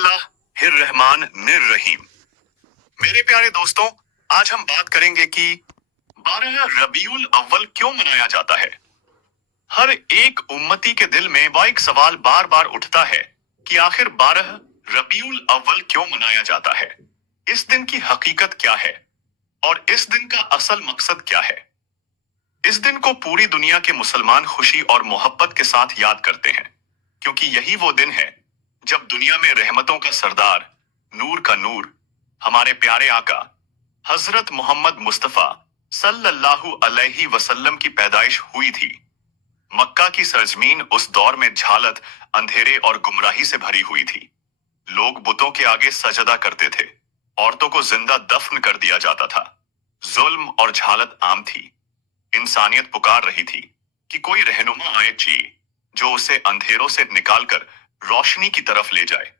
बिस्मिल्लाहिर्रहमानिर्रहीम। मेरे प्यारे दोस्तों, आज हम बात करेंगे कि 12 रबीउल अव्वल क्यों मनाया जाता है। हर एक उम्मती के दिल में वह एक सवाल बार बार उठता है कि आखिर 12 रबीउल अव्वल क्यों मनाया जाता है। इस दिन की हकीकत क्या है और इस दिन का असल मकसद क्या है। इस दिन को पूरी दुनिया के मुसलमान खुशी और मोहब्बत के साथ याद करते हैं, क्योंकि यही वो दिन है जब दुनिया में रहमतों का सरदार, नूर का नूर, हमारे प्यारे आका हजरत मोहम्मद मुस्तफा सल्लल्लाहु अलैहि वसल्लम की पैदाइश हुई थी। मक्का की सरजमीन उस दौर में झालत, अंधेरे और गुमराही से भरी हुई थी। लोग बुतों के आगे सजदा करते थे, औरतों को जिंदा दफन कर दिया जाता था। जुल्म और झालत आम थी। इंसानियत पुकार रही थी कि कोई रहनुमा आए चाहिए जो उसे अंधेरों से निकालकर रोशनी की तरफ ले जाए।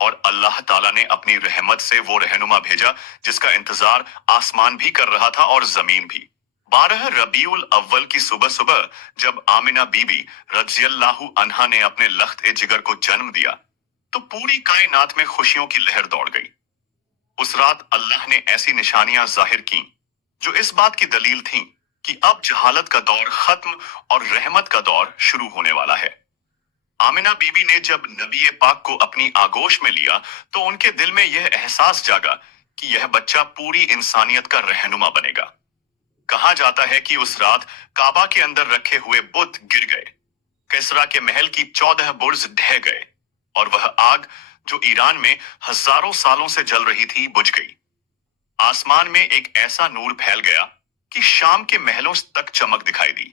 और अल्लाह ताला ने अपनी रहमत से वो रहनुमा भेजा जिसका इंतजार आसमान भी कर रहा था और जमीन भी। 12 रबीउल अव्वल की सुबह सुबह जब आमिना बीबी रज़ियल्लाहु अन्हा ने अपने लख्त ए जिगर को जन्म दिया, तो पूरी कायनात में खुशियों की लहर दौड़ गई। उस रात अल्लाह ने ऐसी निशानियां जाहिर की जो इस बात की दलील थी कि अब जहालत का दौर खत्म और रहमत का दौर शुरू होने वाला है। आमिना बीबी ने जब नबी पाक को अपनी आगोश में लिया तो उनके दिल में यह एहसास जागा कि यह बच्चा पूरी इंसानियत का रहनुमा बनेगा। कहा जाता है कि उस रात काबा के अंदर रखे हुए बुत गिर गए, किसरा के महल की 14 बुर्ज ढह गए और वह आग जो ईरान में हजारों सालों से जल रही थी बुझ गई। आसमान में एक ऐसा नूर फैल गया कि शाम के महलों तक चमक दिखाई दी।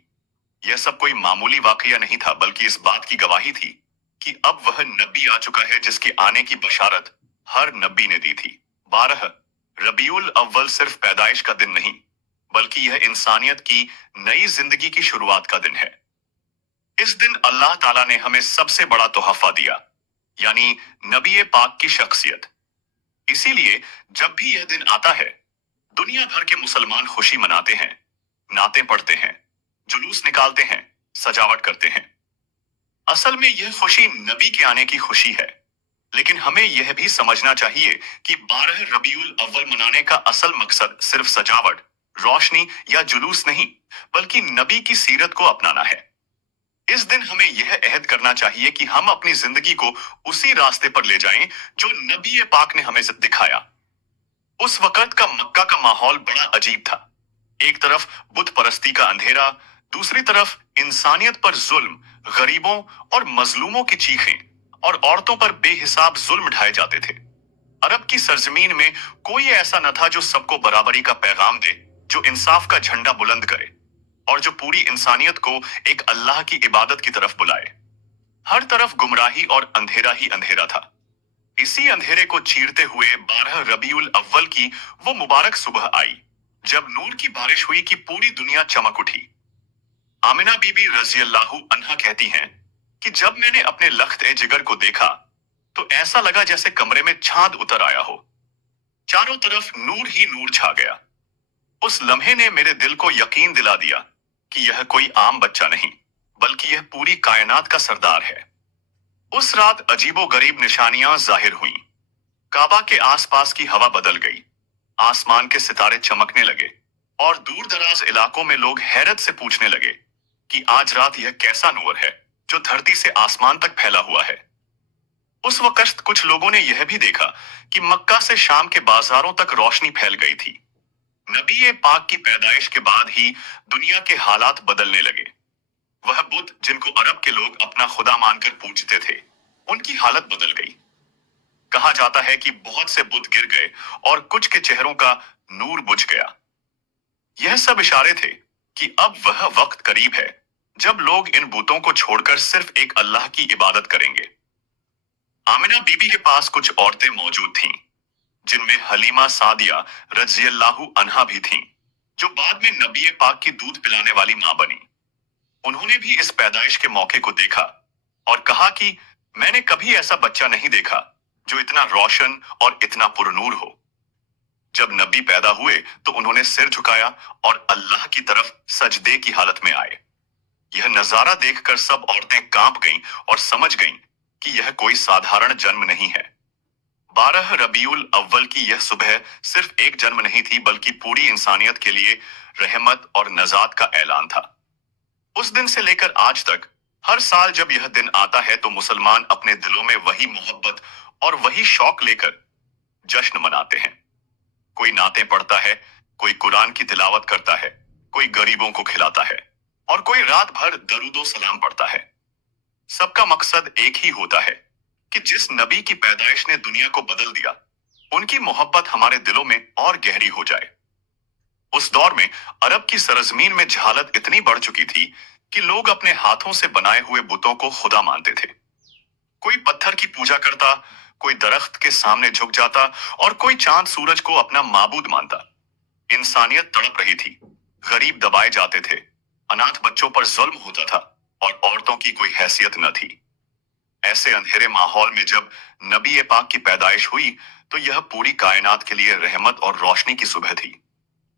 यह सब कोई मामूली वाकया नहीं था, बल्कि इस बात की गवाही थी कि अब वह नबी आ चुका है जिसके आने की बशारत हर नबी ने दी थी। 12 रबीउल अव्वल सिर्फ पैदाइश का दिन नहीं, बल्कि यह इंसानियत की नई जिंदगी की शुरुआत का दिन है। इस दिन अल्लाह ताला ने हमें सबसे बड़ा तोहफा दिया, यानी नबी पाक की शख्सियत। इसीलिए जब भी यह दिन आता है, दुनिया भर के मुसलमान खुशी मनाते हैं, नाते पढ़ते हैं, जुलूस निकालते हैं, सजावट करते हैं। असल में यह खुशी नबी के आने की खुशी है, लेकिन हमें यह भी समझना चाहिए कि 12 रबीउल अव्वल मनाने का असल मकसद सिर्फ सजावट, रोशनी या जुलूस नहीं, बल्कि नबी की सीरत को अपनाना है। इस दिन हमें यह अहद करना चाहिए कि हम अपनी जिंदगी को उसी रास्ते पर ले जाएं जो नबी पाक ने हमें दिखाया। उस वक्त का मक्का का माहौल बड़ा अजीब था। एक तरफ बुत परस्ती का अंधेरा, दूसरी तरफ इंसानियत पर जुल्म, गरीबों और मजलूमों की चीखें और औरतों पर बेहिसाब जुल्म ढाए जाते थे। अरब की सरजमीन में कोई ऐसा न था जो सबको बराबरी का पैगाम दे, जो इंसाफ का झंडा बुलंद करे और जो पूरी इंसानियत को एक अल्लाह की इबादत की तरफ बुलाए। हर तरफ गुमराही और अंधेरा ही अंधेरा था। इसी अंधेरे को चीरते हुए 12 रबीउल अव्वल की वो मुबारक सुबह आई जब नूर की बारिश हुई कि पूरी दुनिया चमक उठी। आमिना बीबी रज़ियल्लाहु अन्हा कहती हैं कि जब मैंने अपने लख्त ए जिगर को देखा तो ऐसा लगा जैसे कमरे में चांद उतर आया हो। चारों तरफ नूर ही नूर छा गया। उस लम्हे ने मेरे दिल को यकीन दिला दिया कि यह कोई आम बच्चा नहीं, बल्कि यह पूरी कायनात का सरदार है। उस रात अजीबो गरीब निशानियां जाहिर हुईं। काबा के आसपास की हवा बदल गई, आसमान के सितारे चमकने लगे और दूर दराज इलाकों में लोग हैरत से पूछने लगे कि आज रात यह कैसा नूर है जो धरती से आसमान तक फैला हुआ है। उस वक्त कुछ लोगों ने यह भी देखा कि मक्का से शाम के बाजारों तक रोशनी फैल गई थी। नबी पाक की पैदाइश के बाद ही दुनिया के हालात बदलने लगे। वह बुत जिनको अरब के लोग अपना खुदा मानकर पूजते थे, उनकी हालत बदल गई। कहा जाता है कि बहुत से बुत गिर गए और कुछ के चेहरों का नूर बुझ गया। यह सब इशारे थे कि अब वह वक्त करीब है जब लोग इन बुतों को छोड़कर सिर्फ एक अल्लाह की इबादत करेंगे। आमिना बीबी के पास कुछ औरतें मौजूद थीं, जिनमें हलीमा सादिया रज़ियल्लाहु अन्हा भी थीं, जो बाद में नबी पाक की दूध पिलाने वाली मां बनी। उन्होंने भी इस पैदाइश के मौके को देखा और कहा कि मैंने कभी ऐसा बच्चा नहीं देखा जो इतना रोशन और इतना पुरनूर हो। जब नबी पैदा हुए तो उन्होंने सिर झुकाया और अल्लाह की तरफ सजदे की हालत में आए। यह नजारा देखकर सब औरतें कांप गईं और समझ गईं कि यह कोई साधारण जन्म नहीं है, 12 रबीउल अव्वल की यह सुबह सिर्फ एक जन्म नहीं थी, बल्कि पूरी इंसानियत के लिए रहमत और नजात का ऐलान था। उस दिन से लेकर आज तक हर साल जब यह दिन आता है तो मुसलमान अपने दिलों में वही मोहब्बत और वही शौक लेकर जश्न मनाते हैं। कोई नाते पढ़ता है, कोई कुरान की तिलावत करता है, कोई गरीबों को खिलाता है और कोई रात भर दरूदो सलाम पढ़ता है। सबका मकसद एक ही होता है कि जिस नबी की पैदाइश ने दुनिया को बदल दिया, उनकी मोहब्बत हमारे दिलों में और गहरी हो जाए। उस दौर में अरब की सरजमीन में जहालत इतनी बढ़ चुकी थी कि लोग अपने हाथों से बनाए हुए बुतों को खुदा मानते थे। कोई पत्थर की पूजा करता, कोई दरख्त के सामने झुक जाता और कोई चांद सूरज को अपना माबूद मानता। इंसानियत तड़प रही थी, गरीब दबाए जाते थे, अनाथ बच्चों पर जुल्म होता था और औरतों की कोई हैसियत न थी। ऐसे अंधेरे माहौल में जब नबी ए पाक की पैदाइश हुई तो यह पूरी कायनात के लिए रहमत और रोशनी की सुबह थी।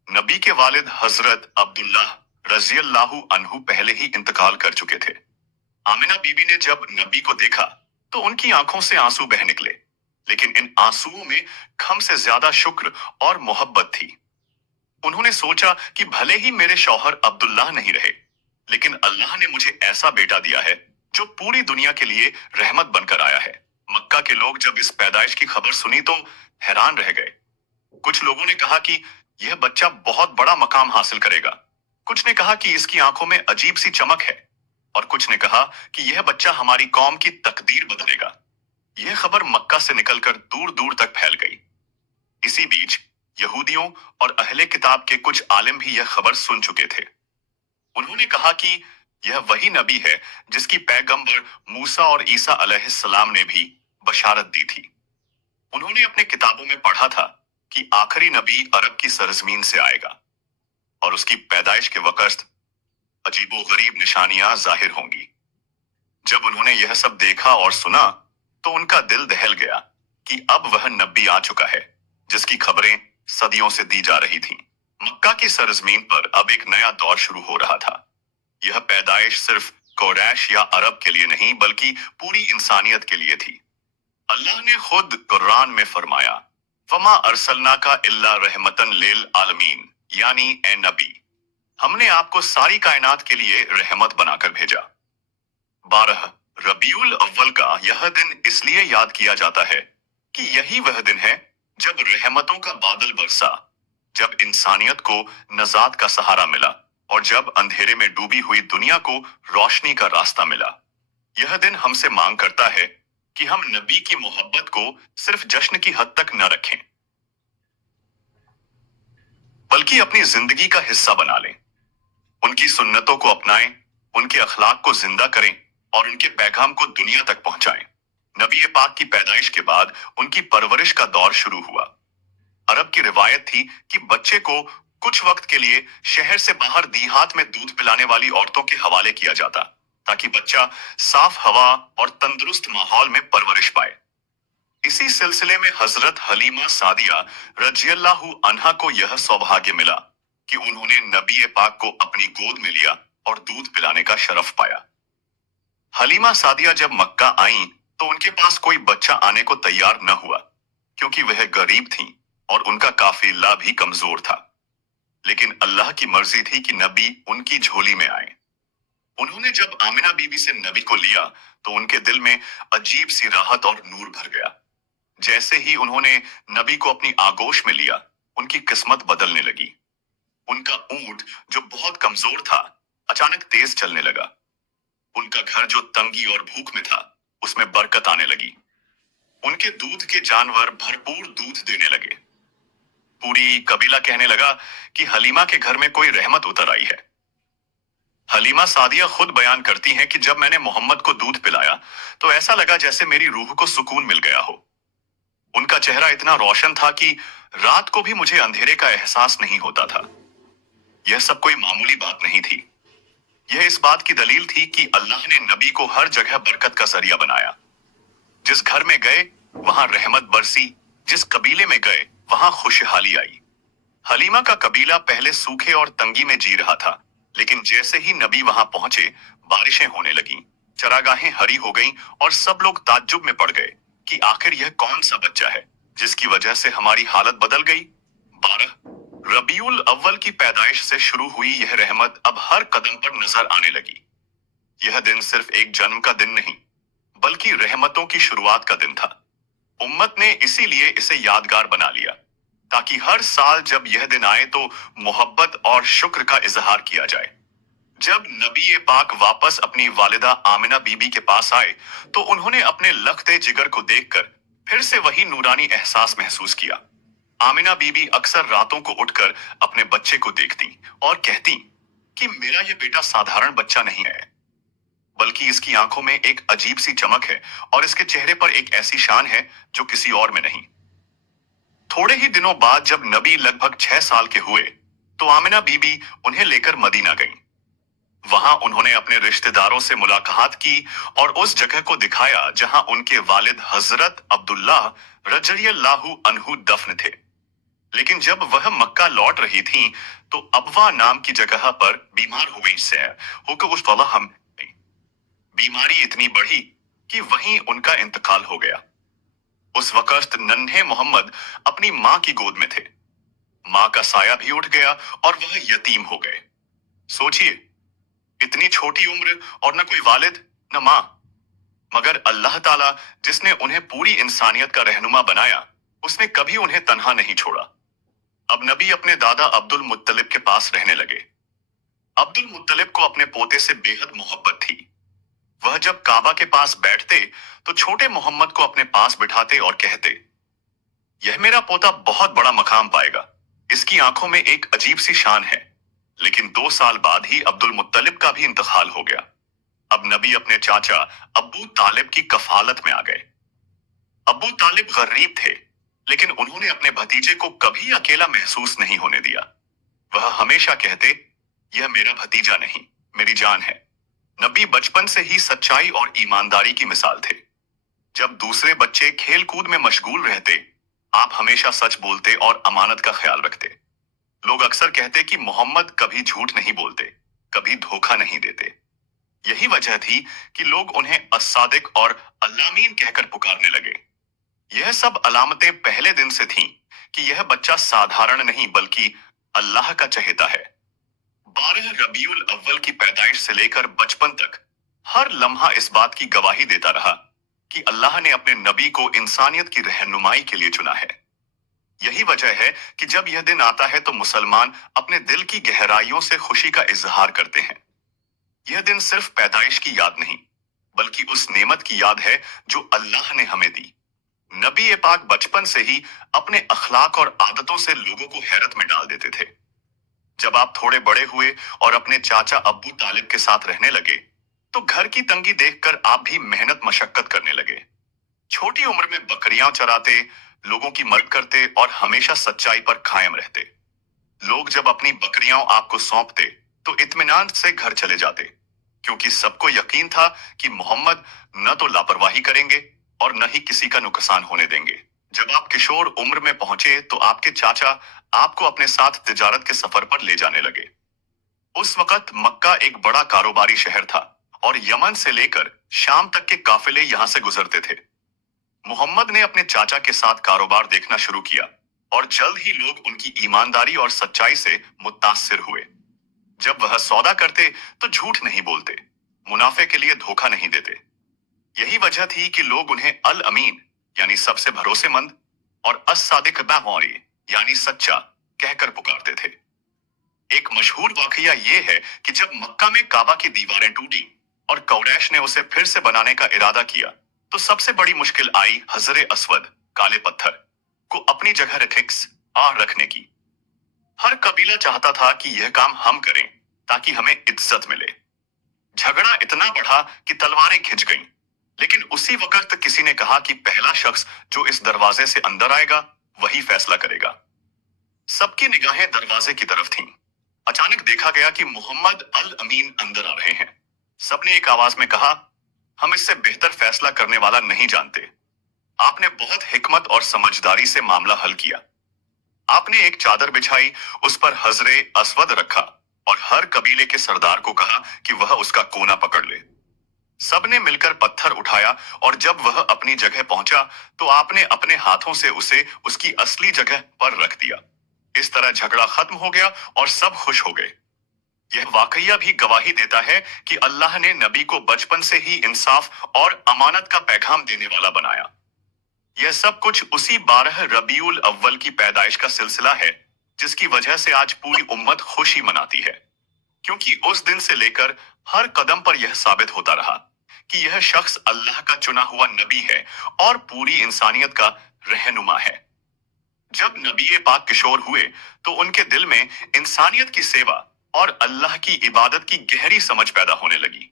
नबी के वालिद हजरत अब्दुल्लाह रज़ियल्लाहु अन्हु पहले ही इंतकाल कर चुके थे। आमिना बीबी ने जब नबी को देखा तो उनकी आंखों से आंसू बह निकले, लेकिन इन आंसुओं में गम से ज्यादा शुक्र और मोहब्बत थी। उन्होंने सोचा कि भले ही मेरे शौहर अब्दुल्लाह नहीं रहे, लेकिन अल्लाह ने मुझे ऐसा बेटा दिया है जो पूरी दुनिया के लिए रहमत बनकर आया है। मक्का के लोग जब इस पैदाइश की खबर सुनी तो हैरान रह गए। कुछ लोगों ने कहा कि यह बच्चा बहुत बड़ा मकाम हासिल करेगा, कुछ ने कहा कि इसकी आंखों में अजीब सी चमक है और कुछ ने कहा कि यह बच्चा हमारी कौम की तकदीर बदलेगा। यह खबर मक्का से निकलकर दूर दूर तक फैल गई। इसी बीच यहूदियों और अहले किताब के कुछ आलिम भी यह खबर सुन चुके थे। उन्होंने कहा कि यह वही नबी है जिसकी पैगंबर मूसा और ईसा अलैहिस्सलाम ने भी बशारत दी थी। उन्होंने अपने किताबों में पढ़ा था कि आखिरी नबी अरब की सरजमीन से आएगा और उसकी पैदाइश के वक्त अजीबो गरीब निशानियां जाहिर होंगी। जब उन्होंने यह सब देखा और सुना तो उनका दिल दहल गया कि अब वह नबी आ चुका है जिसकी खबरें सदियों से दी जा रही थीं। मक्का की सरजमीन पर अब एक नया दौर शुरू हो रहा था। यह पैदाइश सिर्फ कुरैश या अरब के लिए नहीं, बल्कि पूरी इंसानियत के लिए थी। अल्लाह ने खुद कुरान में फरमाया, फमा अरसलना का इल्ला रहमतन लिल आलमीन, यानी ए नबी, हमने आपको सारी कायनात के लिए रहमत बनाकर भेजा। 12 रबीउल अव्वल का यह दिन इसलिए याद किया जाता है कि यही वह दिन है जब रहमतों का बादल बरसा, जब इंसानियत को नजात का सहारा मिला और जब अंधेरे में डूबी हुई दुनिया को रोशनी का रास्ता मिला। यह दिन हमसे मांग करता है कि हम नबी की मोहब्बत को सिर्फ जश्न की हद तक न रखें, बल्कि अपनी जिंदगी का हिस्सा बना लें। उनकी सुन्नतों को अपनाएं, उनके अखलाक को जिंदा करें और उनके पैगाम को दुनिया तक पहुंचाएं। नबी पाक की पैदाइश के बाद उनकी परवरिश का दौर शुरू हुआ। अरब की रिवायत थी कि बच्चे को कुछ वक्त के लिए शहर से बाहर दीहात में दूध पिलाने वाली औरतों के हवाले किया जाता, ताकि बच्चा साफ हवा और तंदुरुस्त माहौल में परवरिश पाए। इसी सिलसिले में हजरत हलीमा सादिया रज़ियल्लाहु अन्हा को यह सौभाग्य मिला कि उन्होंने नबी पाक को अपनी गोद में लिया और दूध पिलाने का शरफ पाया। हलीमा सादिया जब मक्का आईं तो उनके पास कोई बच्चा आने को तैयार न हुआ, क्योंकि वह गरीब थीं और उनका काफिला भी कमजोर था। लेकिन अल्लाह की मर्जी थी कि नबी उनकी झोली में आए। उन्होंने जब आमिना बीबी से नबी को लिया तो उनके दिल में अजीब सी राहत और नूर भर गया। जैसे ही उन्होंने नबी को अपनी आगोश में लिया, उनकी किस्मत बदलने लगी। उनका ऊंट जो बहुत कमजोर था अचानक तेज चलने लगा। उनका घर जो तंगी और भूख में था उसमें बरकत आने लगी। उनके दूध के जानवर भरपूर दूध देने लगे। पूरी कबीला कहने लगा कि हलीमा के घर में कोई रहमत उतर आई है। हलीमा सादिया खुद बयान करती हैं कि जब मैंने मोहम्मद को दूध पिलाया तो ऐसा लगा जैसे मेरी रूह को सुकून मिल गया हो। उनका चेहरा इतना रोशन था कि रात को भी मुझे अंधेरे का एहसास नहीं होता था। यह सब कोई मामूली बात नहीं थी। यह इस बात की दलील थी कि अल्लाह ने नबी को हर जगह बरकत का जरिया बनाया। जिस घर में गए वहां रहमत बरसी, जिस कबीले में गए वहां खुशहाली आई। हलीमा का कबीला पहले सूखे और तंगी में जी रहा था, लेकिन जैसे ही नबी वहां पहुंचे बारिशें होने लगीं, चरागाहें हरी हो गईं और सब लोग ताज्जुब में पड़ गए। कि आखिर यह कौन सा बच्चा है जिसकी वजह से हमारी हालत बदल गई। 12 रबीउल अव्वल की पैदाइश से शुरू हुई यह रहमत अब हर कदम पर नजर आने लगी। यह दिन सिर्फ एक जन्म का दिन नहीं, बल्कि रहमतों की शुरुआत का दिन था। उम्मत ने इसीलिए इसे यादगार बना लिया, ताकि हर साल जब यह दिन आए तो मोहब्बत और शुक्र का इजहार किया जाए। जब नबी पाक वापस अपनी वालिदा आमिना बीबी के पास आए, तो उन्होंने अपने लखते जिगर को देखकर फिर से वही नूरानी एहसास महसूस किया। आमिना बीबी अक्सर रातों को उठकर अपने बच्चे को देखती और कहती कि मेरा यह बेटा साधारण बच्चा नहीं है, बल्कि इसकी आंखों में एक अजीब सी चमक है और इसके चेहरे पर एक ऐसी शान है जो किसी और में नहीं। थोड़े ही दिनों बाद जब नबी लगभग 6 साल के हुए, तो आमिना बीबी उन्हें लेकर मदीना गईं। वहां उन्होंने अपने रिश्तेदारों से मुलाकात की और उस जगह को दिखाया जहां उनके वालिद हजरत अब्दुल्ला रज़ियल्लाहु अन्हु दफन थे। लेकिन जब वह मक्का लौट रही थीं, तो अबवा नाम की जगह पर बीमार हो गई सैर होकर उस हम बीमारी इतनी बढ़ी कि वहीं उनका इंतकाल हो गया। उस वक्त नन्हे मोहम्मद अपनी माँ की गोद में थे। माँ का साया भी उठ गया और वह यतीम हो गए। सोचिए, इतनी छोटी उम्र और न कोई वालिद न माँ, मगर अल्लाह ताला जिसने उन्हें पूरी इंसानियत का रहनुमा बनाया, उसने कभी उन्हें तन्हा नहीं छोड़ा। अब नबी अपने दादा अब्दुल मुत्तलिब के पास रहने लगे। अब्दुल मुत्तलिब को अपने पोते से बेहद मोहब्बत थी। वह जब काबा के पास बैठते तो छोटे मोहम्मद को अपने पास बिठाते और कहते, यह मेरा पोता बहुत बड़ा मकाम पाएगा, इसकी आंखों में एक अजीब सी शान है। लेकिन 2 साल बाद ही अब्दुल मुत्तलिब का भी इंतकाल हो गया। अब नबी अपने चाचा अब्बू तालिब की कफालत में आ गए। अब्बू तालिब गरीब थे, लेकिन उन्होंने अपने भतीजे को कभी अकेला महसूस नहीं होने दिया। वह हमेशा कहते, यह मेरा भतीजा नहीं, मेरी जान है। नबी बचपन से ही सच्चाई और ईमानदारी की मिसाल थे। जब दूसरे बच्चे खेल कूद में मशगूल रहते, आप हमेशा सच बोलते और अमानत का ख्याल रखते। लोग अक्सर कहते कि मोहम्मद कभी झूठ नहीं बोलते, कभी धोखा नहीं देते। यही वजह थी कि लोग उन्हें अस्सादिक और अल्लामीन कहकर पुकारने लगे। यह सब अलामतें पहले दिन से थीं कि यह बच्चा साधारण नहीं बल्कि अल्लाह का चहेता है। 12 रबीउल अव्वल की पैदाइश से लेकर बचपन तक हर लम्हा इस बात की गवाही देता रहा कि अल्लाह ने अपने नबी को इंसानियत की रहनुमाई के लिए चुना है। यही वजह है कि जब यह दिन आता है तो मुसलमान अपने दिल की गहराइयों से खुशी का इजहार करते हैं। यह दिन सिर्फ पैदाइश की याद नहीं, बल्कि उस नेमत की याद है जो अल्लाह ने हमें दी। नबी पाक बचपन से ही अपने अखलाक और आदतों से लोगों को हैरत में डाल देते थे। जब आप थोड़े बड़े हुए और अपने चाचा अब्बू तालिब के साथ रहने लगे, तो घर की तंगी देखकर आप भी मेहनत मशक्कत करने लगे। छोटी उम्र में बकरियां चराते, लोगों की मदद करते और हमेशा सच्चाई पर कायम रहते। लोग जब अपनी बकरियां आपको सौंपते तो इत्मीनान से घर चले जाते, क्योंकि सबको यकीन था कि मोहम्मद न तो लापरवाही करेंगे और न ही किसी का नुकसान होने देंगे। जब आप किशोर उम्र में पहुंचे तो आपके चाचा आपको अपने साथ तिजारत के सफर पर ले जाने लगे। उस वक्त मक्का एक बड़ा कारोबारी शहर था और यमन से लेकर शाम तक के काफिले यहां से गुजरते थे। मोहम्मद ने अपने चाचा के साथ कारोबार देखना शुरू किया और जल्द ही लोग उनकी ईमानदारी और सच्चाई से मुतासिर हुए। जब वह सौदा करते तो झूठ नहीं बोलते, मुनाफे के लिए धोखा नहीं देते। यही वजह थी कि लोग उन्हें अल अमीन यानी सबसे भरोसेमंद और अस-सादिक बागौरी यानी सच्चा कहकर पुकारते थे। एक मशहूर वाकया ये है कि जब मक्का में काबा की दीवारें टूटी और कुरैश ने उसे फिर से बनाने का इरादा किया, तो सबसे बड़ी मुश्किल आई हजरे अस्वद काले पत्थर को अपनी जगह रखने की। हर कबीला चाहता था कि यह काम हम करें ताकि हमें इज्जत मिले। झगड़ा इतना बढ़ा कि तलवारें खिंच गईं, लेकिन उसी वक्त किसी ने कहा कि पहला शख्स जो इस दरवाजे से अंदर आएगा वही फैसला करेगा। सबकी निगाहें दरवाजे की तरफ थीं। अचानक देखा गया कि मोहम्मद अल अमीन अंदर आ रहे हैं। सबने एक आवाज में कहा, हम इससे बेहतर फैसला करने वाला नहीं जानते। आपने बहुत हिकमत और समझदारी से मामला हल किया। आपने एक चादर बिछाई, उस पर हजरे अस्वद रखा और हर कबीले के सरदार को कहा कि वह उसका कोना पकड़ ले। सबने मिलकर पत्थर उठाया और जब वह अपनी जगह पहुंचा तो आपने अपने हाथों से उसे उसकी असली जगह पर रख दिया। इस तरह झगड़ा खत्म हो गया और सब खुश हो गए। यह वाकया भी गवाही देता है कि अल्लाह ने नबी को बचपन से ही इंसाफ और अमानत का पैगाम देने वाला बनाया। यह सब कुछ उसी 12 रबीउल अव्वल की पैदाइश का सिलसिला है, जिसकी वजह से आज पूरी उम्मत खुशी मनाती है। क्योंकि उस दिन से लेकर हर कदम पर यह साबित होता रहा कि यह शख्स अल्लाह का चुना हुआ नबी है और पूरी इंसानियत का रहनुमा है। जब नबी पाक किशोर हुए तो उनके दिल में इंसानियत की सेवा और अल्लाह की इबादत की गहरी समझ पैदा होने लगी।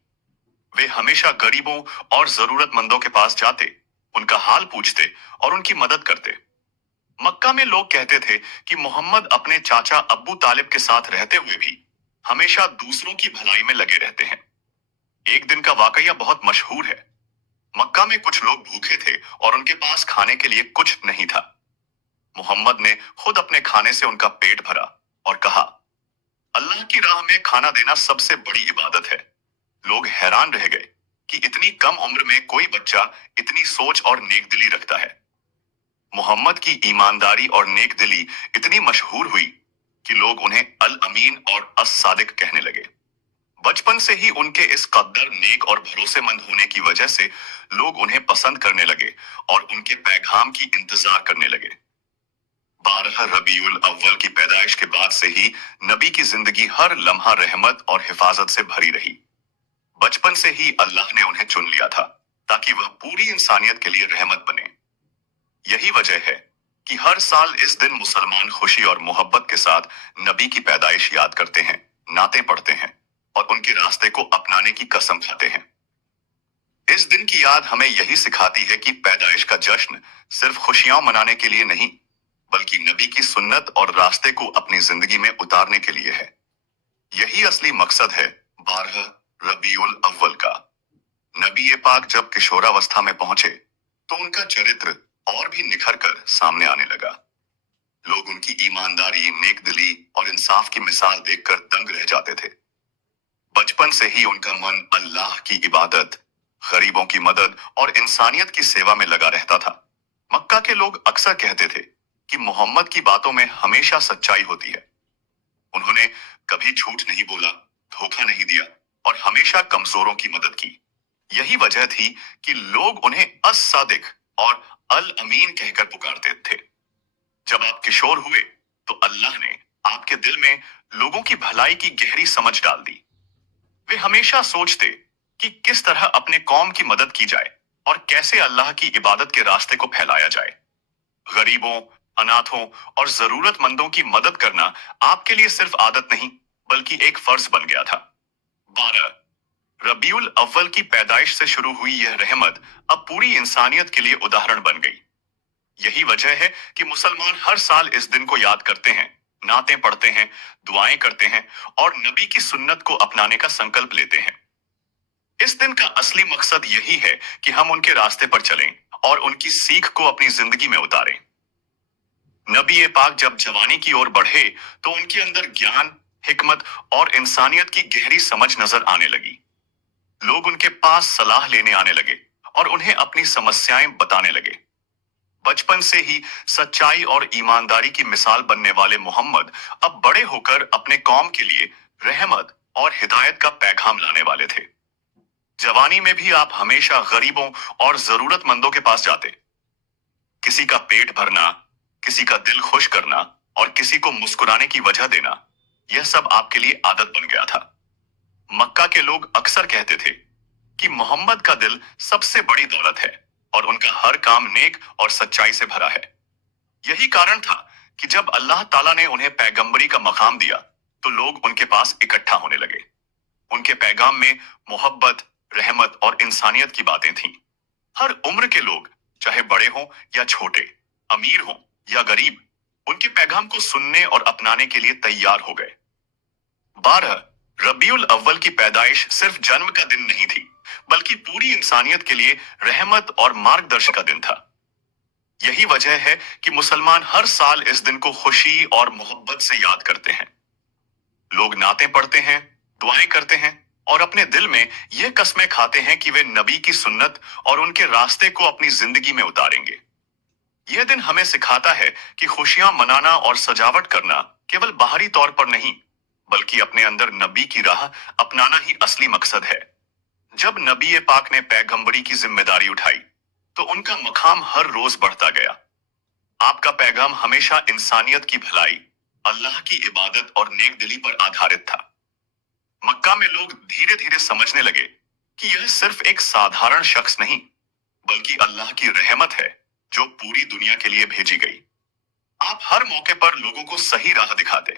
वे हमेशा गरीबों और जरूरतमंदों के पास जाते, उनका हाल पूछते और उनकी मदद करते। मक्का में लोग कहते थे कि मोहम्मद अपने चाचा अब्बू तालिब के साथ रहते हुए भी हमेशा दूसरों की भलाई में लगे रहते हैं। एक दिन का वाकया बहुत मशहूर है। मक्का में कुछ लोग भूखे थे और उनके पास खाने के लिए कुछ नहीं था। मोहम्मद ने खुद अपने खाने से उनका पेट भरा और कहा, अल्लाह की राह में खाना देना सबसे बड़ी इबादत है। लोग हैरान रह गए कि इतनी कम उम्र में कोई बच्चा इतनी सोच और नेकदिली रखता है। मोहम्मद की ईमानदारी और नेकदिली इतनी मशहूर हुई कि लोग उन्हें अल अमीन और अस सादिक कहने लगे। बचपन से ही उनके इस कद्दर नेक और भरोसेमंद होने की वजह से लोग उन्हें पसंद करने लगे और उनके पैगाम की इंतजार करने लगे। 12 रबीउल अव्वल की पैदाइश के बाद से ही नबी की जिंदगी हर लम्हा रहमत और हिफाजत से भरी रही। बचपन से ही अल्लाह ने उन्हें चुन लिया था ताकि वह पूरी इंसानियत के लिए रहमत बने। यही वजह है कि हर साल इस दिन मुसलमान खुशी और मोहब्बत के साथ नबी की पैदाइश याद करते हैं, नाते पढ़ते हैं और उनके रास्ते को अपनाने की कसम खाते हैं। इस दिन की याद हमें यही सिखाती है कि पैदाइश का जश्न सिर्फ खुशियां मनाने के लिए नहीं, बल्कि नबी की सुन्नत और रास्ते को अपनी जिंदगी में उतारने के लिए है। यही असली मकसद है 12 रबीउल अव्वल का। नबी पाक जब किशोरावस्था में पहुंचे तो उनका चरित्र और भी निखर कर सामने आने लगा। लोग उनकी ईमानदारी, नेकदिली और इंसाफ की मिसाल देखकर दंग रह जाते थे। बचपन से ही उनका मन अल्लाह की इबादत, गरीबों की मदद और इंसानियत की सेवा में लगा रहता था। मक्का के लोग अक्सर कहते थे कि मोहम्मद की बातों में हमेशा सच्चाई होती है। उन्होंने कभी झूठ नहीं बोला, धोखा नहीं दिया और हमेशा कमजोरों की मदद की। यही वजह थी कि लोग उन्हें अस सादिक और अल अमीन कहकर पुकारते थे। जब आप किशोर हुए तो अल्लाह ने आपके दिल में लोगों की भलाई की गहरी समझ डाल दी। वे हमेशा सोचते कि किस तरह अपने कौम की मदद की जाए और कैसे अल्लाह की इबादत के रास्ते को फैलाया जाए। गरीबों, अनाथों और जरूरतमंदों की मदद करना आपके लिए सिर्फ आदत नहीं, बल्कि एक फर्ज बन गया था। 12 रबीउल अव्वल की पैदाइश से शुरू हुई यह रहमत अब पूरी इंसानियत के लिए उदाहरण बन गई। यही वजह है कि मुसलमान हर साल इस दिन को याद करते हैं, नाते पढ़ते हैं, दुआएं करते हैं और नबी की सुन्नत को अपनाने का संकल्प लेते हैं। इस दिन का असली मकसद यही है कि हम उनके रास्ते पर चलें और उनकी सीख को अपनी जिंदगी में उतारें। नबी पाक जब जवानी की ओर बढ़े तो उनके अंदर ज्ञान, हिकमत और इंसानियत की गहरी समझ नजर आने लगी। लोग उनके पास सलाह लेने आने लगे और उन्हें अपनी समस्याएं बताने लगे। बचपन से ही सच्चाई और ईमानदारी की मिसाल बनने वाले मोहम्मद अब बड़े होकर अपने कौम के लिए रहमत और हिदायत का पैगाम लाने वाले थे। जवानी में भी आप हमेशा गरीबों और जरूरतमंदों के पास जाते। किसी का पेट भरना, किसी का दिल खुश करना और किसी को मुस्कुराने की वजह देना, यह सब आपके लिए आदत बन गया था। मक्का के लोग अक्सर कहते थे कि मोहम्मद का दिल सबसे बड़ी दौलत है और उनका हर काम नेक और सच्चाई से भरा है। यही कारण था कि जब अल्लाह ताला ने उन्हें पैगंबरी का मकाम दिया तो लोग उनके पास इकट्ठा होने लगे। उनके पैगाम में मोहब्बत, रहमत और इंसानियत की बातें थीं। हर उम्र के लोग, चाहे बड़े हों या छोटे, अमीर हों या गरीब, उनके पैगाम को सुनने और अपनाने के लिए तैयार हो गए। 12 रबीउल अव्वल की पैदाइश सिर्फ जन्म का दिन नहीं थी, बल्कि पूरी इंसानियत के लिए रहमत और मार्गदर्शन का दिन था। यही वजह है कि मुसलमान हर साल इस दिन को खुशी और मोहब्बत से याद करते हैं। लोग नाते पढ़ते हैं, दुआएं करते हैं और अपने दिल में यह कस्में खाते हैं कि वे नबी की सुन्नत और उनके रास्ते को अपनी जिंदगी में उतारेंगे। यह दिन हमें सिखाता है कि खुशियां मनाना और सजावट करना केवल बाहरी तौर पर नहीं, बल्कि अपने अंदर नबी की राह अपनाना ही असली मकसद है। जब नबी पाक ने पैगंबरी की जिम्मेदारी उठाई, तो उनका मकाम हर रोज बढ़ता गया। आपका पैगाम हमेशा इंसानियत की भलाई, अल्लाह की इबादत और नेक दिली पर आधारित था। मक्का में लोग धीरे धीरे समझने लगे कि यह सिर्फ एक साधारण शख्स नहीं, बल्कि अल्लाह की रहमत है जो पूरी दुनिया के लिए भेजी गई। आप हर मौके पर लोगों को सही राह दिखाते,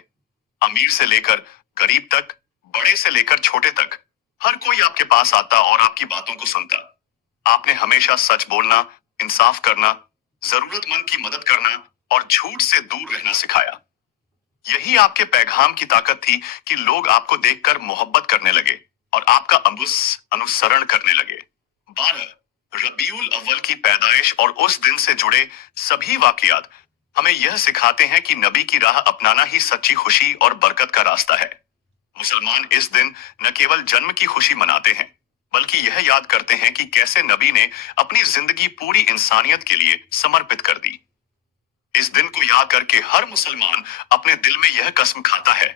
अमीर से लेकर गरीब तक, बड़े से लेकर छोटे तक, हर कोई आपके पास आता और आपकी बातों को सुनता। आपने हमेशा सच बोलना, इंसाफ करना, जरूरतमंद की मदद करना और झूठ से दूर रहना सिखाया। यही आपके पैगाम की ताकत थी कि लोग आपको देखकर मोहब्बत करने लगे और आपका अनुसरण करने लगे। 12 रबीउल अव्वल की पैदाइश और उस दिन से जुड़े सभी वाकयात हमें यह सिखाते हैं कि नबी की राह अपनाना ही सच्ची खुशी और बरकत का रास्ता है। मुसलमान इस दिन न केवल जन्म की खुशी मनाते हैं, बल्कि यह याद करते हैं कि कैसे नबी ने अपनी जिंदगी पूरी इंसानियत के लिए समर्पित कर दी। इस दिन को याद करके हर मुसलमान अपने दिल में यह कसम खाता है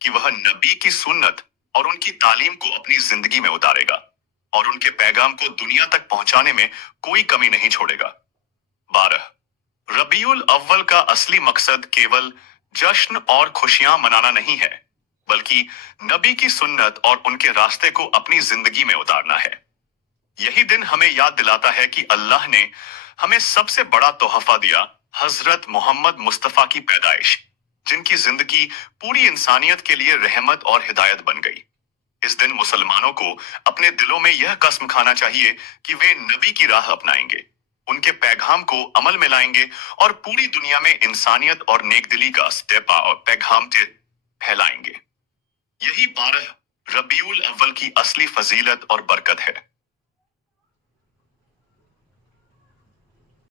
कि वह नबी की सुन्नत और उनकी तालीम को अपनी जिंदगी में उतारेगा और उनके पैगाम को दुनिया तक पहुंचाने में कोई कमी नहीं छोड़ेगा। 12 रबीउल अव्वल का असली मकसद केवल जश्न और खुशियां मनाना नहीं है, बल्कि नबी की सुन्नत और उनके रास्ते को अपनी जिंदगी में उतारना है। यही दिन हमें याद दिलाता है कि अल्लाह ने हमें सबसे बड़ा तोहफा दिया, हजरत मोहम्मद मुस्तफा की पैदाइश, जिनकी जिंदगी पूरी इंसानियत के लिए रहमत और हिदायत बन गई। इस दिन मुसलमानों को अपने दिलों में यह कसम खाना चाहिए कि वे नबी की राह अपनाएंगे, उनके पैगाम को अमल में लाएंगे और पूरी दुनिया में इंसानियत और नेकदिली का पैगाम फैलाएंगे। यही 12 रबीउल अव्वल की असली फजीलत और बरकत है।